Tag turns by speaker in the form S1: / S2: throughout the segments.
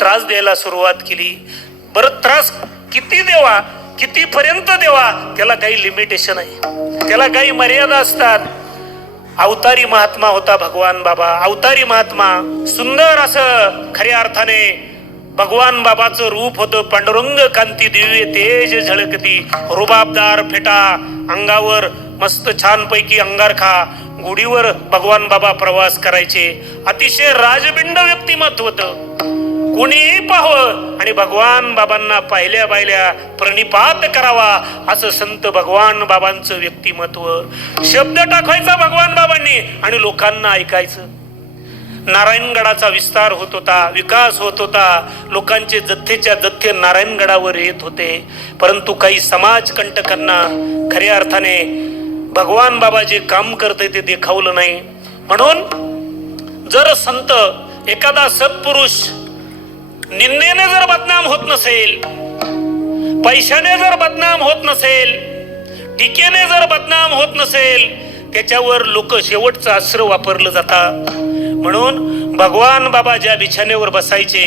S1: त्रास द्यायला सुरुवात केली. बरं त्रास किती देवा किती पर्यंत देवा त्याला काही लिमिटेशन आहे. त्याला काही मर्यादा असतात. अवतारी महात्मा होता भगवान बाबा. अवतारी महात्मा सुंदर असं खऱ्या अर्थाने भगवान बाबाचं रूप होतं. पांडुरंग कांती दिव्य तेज झळकती. रुबाबदार फेटा अंगावर मस्त छानपैकी अंगारखा. गुढीवर भगवान बाबा प्रवास करायचे. अतिशय राजबिंड व्यक्तिमत्व होतं. कोणीही पाहावं? आणि भगवान बाबांना पाहिल्या पाहिल्या प्रणिपात करावा असं संत भगवान बाबांचं व्यक्तिमत्व. शब्द टाकायचा भगवान बाबांनी आणि लोकांना ऐकायचं. नारायणगडाचा विस्तार होत होता विकास होत होता. लोकांचे जथ्थेच्या जथ्थे नारायणगडावर येत होते. परंतु काही समाज कंटकांना खऱ्या अर्थाने भगवान बाबा जे काम करते ते देखावलं नाही. म्हणून जर संत एखादा सत्पुरुष निंदेने जर बदनाम होत नसेल पैशाने जर बदनाम होत नसेल टीकेने जर बदनाम होत नसेल त्याच्यावर लोक शेवटचं अस्त्र वापरलं जातात म्हणून भगवान बाबा ज्या बिछाण्यावर बसायचे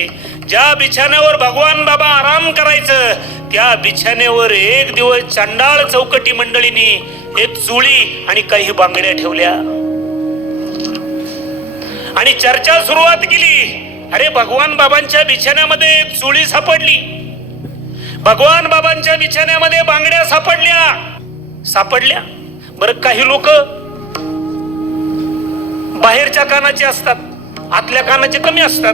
S1: ज्या बिछाण्यावर भगवान बाबा आराम करायचं त्या बिछाण्यावर एक दिवस चांडाळ चौकटी मंडळींनी एक चुळी आणि काही बांगड्या ठेवल्या. आणि चर्चा सुरुवात केली. अरे भगवान बाबांच्या बिछाण्यामध्ये चुळी सापडली. भगवान बाबांच्या बिछाण्यामध्ये बांगड्या सापडल्या. सापडल्या? बरं काही लोक बाहेरच्या कानाचे असतात आतल्या कानाचे कमी असतात.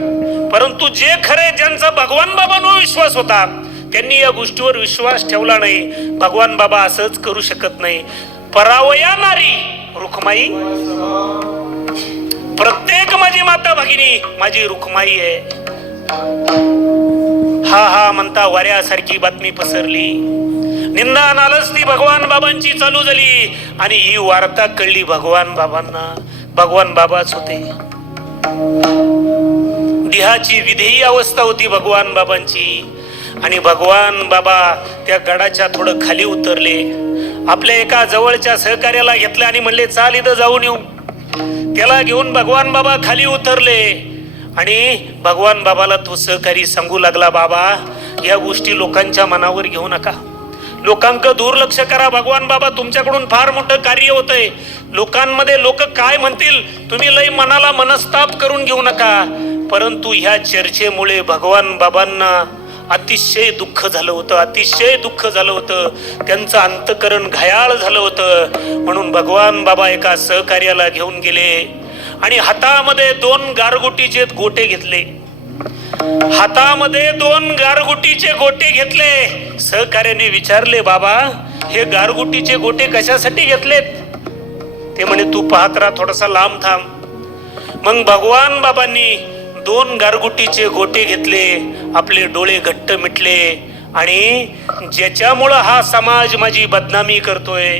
S1: परंतु जे खरे ज्यांचा भगवान बाबांवर विश्वास होता त्यांनी या गोष्टीवर विश्वास ठेवला नाही. भगवान बाबा असंच करू शकत नाही. परावया नारी रुखमाई प्रत्येक माझी माता भगिनी माझी रुखमाई आहे. हा हा म्हणता वाऱ्यासारखी बातमी पसरली. निंदा नालच ती भगवान बाबांची चालू झाली आणि ही वार्ता कळली भगवान बाबांना. भगवान बाबाच होते. देहाची विधेयी अवस्था होती भगवान बाबांची. आणि भगवान बाबा त्या गडाच्या थोडं खाली उतरले. आपल्या एका जवळच्या सहकार्याला घेतलं आणि म्हणले चाल इथं जाऊन येऊ. त्याला घेऊन भगवान बाबा खाली उतरले. आणि भगवान बाबाला तो सहकारी सांगू लागला बाबा या गोष्टी लोकांच्या मनावर घेऊ नका. लोकांक दुर्लक्ष करा. भगवान बाबा तुमच्याकडून फार मोठं कार्य होतंय. लोकांमध्ये लोक काय म्हणतील तुम्ही लय मनाला मनस्ताप करून घेऊ नका. परंतु ह्या चर्चेमुळे भगवान बाबांना अतिशय दुःख झालं होतं अतिशय दुःख झालं होतं. त्यांचं अंतकरण घायाळ झालं होतं. म्हणून भगवान बाबा एका सहकार्याला घेऊन गेले आणि हातामध्ये दोन गारगोटीचे गोटे घेतले. हातामध्ये दोन गारगुटीचे गोटे घेतले. सहकार्याने विचारले बाबा हे गारगुटीचे गोटे कशासाठी घेतलेत? ते म्हणे तू पाहत राहा थोडासा लांब थांब. मग भगवान बाबांनी दोन गारगुटीचे गोटे घेतले आपले डोळे घट्ट मिटले आणि ज्याच्यामुळं हा समाज माझी बदनामी करतोय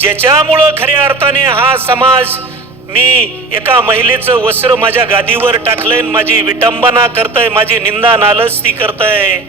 S1: ज्याच्यामुळं खऱ्या अर्थाने हा समाज मी एका महिलेचं वस्त्र माझ्या गादीवर टाकलंय आणि माझी विटंबना करतय माझी निंदा नालस्ती करतय.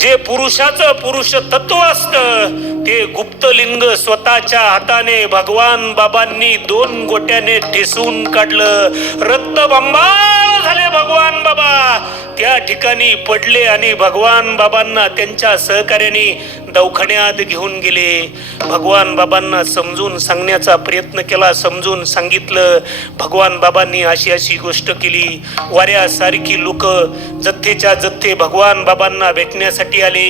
S1: जे पुरुषाचं पुरुष तत्व असतं ते गुप्तलिंग स्वतःच्या हाताने भगवान बाबांनी दोन गोट्याने ठेसून काढलं. रक्तबंबाळ झाले भगवान बाबा. त्या ठिकाणी पडले आणि भगवान बाबांना त्यांच्या सहकार्याने दवाखान्यात घेऊन गेले. भगवान बाबांना समजून सांगण्याचा प्रयत्न केला समजून सांगितलं. भगवान बाबांनी अशी अशी गोष्ट केली. वाऱ्यासारखी लोक जथ्थेच्या जथ्थे भगवान बाबांना भेटण्यासाठी आले.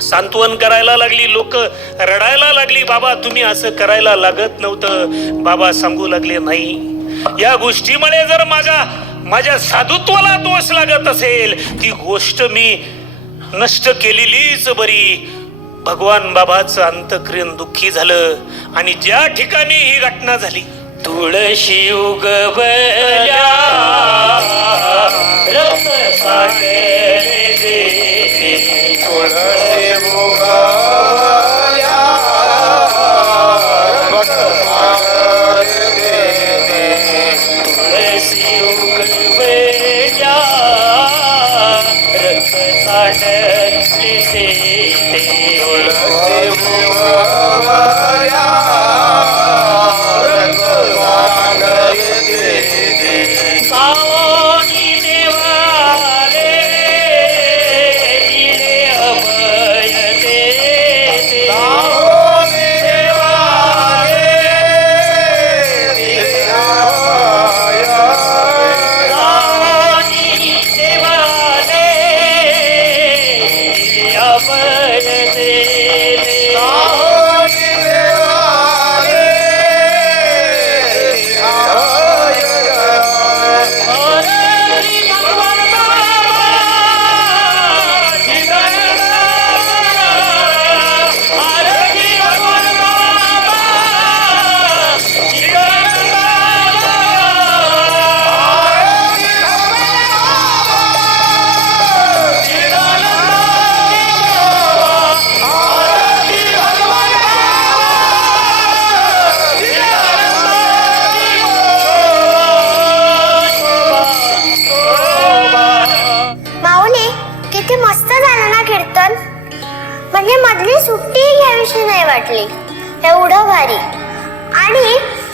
S1: सांत्वन करायला लागली लोक रडायला लागली बाबा तुम्ही असं करायला लागत नव्हतं. बाबा सांगू लागले नाही. या गोष्टीमुळे जर माझ्या माझ्या साधुत्वाला दोष लागत असेल ती गोष्ट मी नष्ट केलेलीच बरी भगवान बाबाचं अंतक्रियन दुःखी झालं आणि ज्या ठिकाणी ही घटना झाली
S2: तुळशी उगवल्या रक्त साठले देते.
S3: तुळशी
S4: ಸಾವ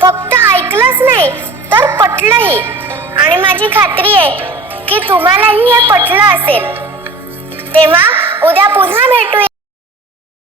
S4: फक्त ऐकलंच नाही तर पटलंही. आणि माझी खात्री आहे की तुम्हालाही हे पटलं असेल. तेव्हा उद्या पुन्हा भेटूया.